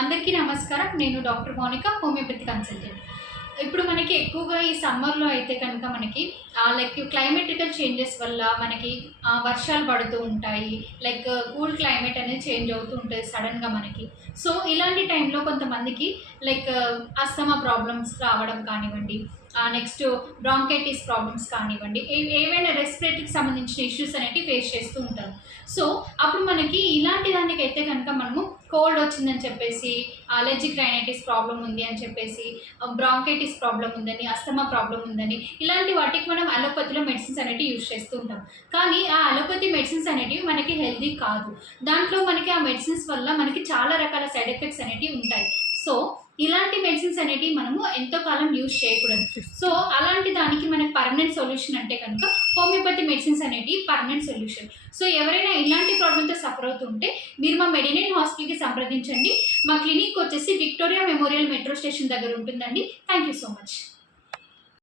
అందరికీ నమస్కారం. నేను డాక్టర్ మౌనిక, హోమియోపతి కన్సల్టెంట్. ఇప్పుడు మనకి ఎక్కువగా ఈ సమ్మర్‌లో అయితే కనుక మనకి లైక్ క్లైమాటికల్ చేంజెస్ వల్ల మనకి వర్షాలు పడుతూ ఉంటాయి. లైక్ కూల్ క్లైమేట్ అనేది చేంజ్ అవుతూ ఉంటది సడెన్‌గా మనకి. సో, ఇలాంటి టైంలో కొంతమందికి లైక్ అస్తమా ప్రాబ్లమ్స్ రావడం కానివ్వండి, నెక్స్ట్ బ్రాంకైటిస్ ప్రాబ్లమ్స్ కానివ్వండి, ఏవైనా రెస్పిరేటరీకి సంబంధించిన ఇష్యూస్ అనేటివి ఫేస్ చేస్తూ ఉంటారు. సో, అప్పుడు మనకి ఇలాంటి దానికైతే కనుక మనము కోల్డ్ వచ్చిందని చెప్పేసి, అలర్జిక్ రైనైటిస్ ప్రాబ్లమ్ ఉంది అని చెప్పేసి, బ్రాంకైటిస్ ప్రాబ్లమ్ ఉందని, అస్తమా ప్రాబ్లమ్ ఉందని, ఇలాంటి వాటికి మనం అలోపతిలో మెడిసిన్స్ అనేటివి యూజ్ చేస్తూ ఉంటాం. కానీ ఆ అలోపతి మెడిసిన్స్ అనేటివి మనకి హెల్తీ కాదు. దాంట్లో మనకి ఆ మెడిసిన్స్ వల్ల మనకి చాలా రకాల సైడ్ ఎఫెక్ట్స్ అనేటివి ఉంటాయి. సో, ఇలాంటి మెడిసిన్స్ అనేటివి మనము ఎంతో కాలం యూజ్ చేయకూడదు. సో, అలాంటి దానికి మనకి పర్మనెంట్ సొల్యూషన్ అంటే కనుక హోమియోపతి మెడిసిన్స్ అనేటివి పర్మనెంట్ సొల్యూషన్. సో, ఎవరైనా ఇలాంటి ప్రాబ్లమ్‌తో సఫర్ అవుతుంటే మీరు మా మెడినైన్ హాస్పిటల్‌కి సంప్రదించండి. మా క్లినిక్ వచ్చేసి విక్టోరియా మెమోరియల్ మెట్రో స్టేషన్ దగ్గర ఉంటుందండి. Thank you so much.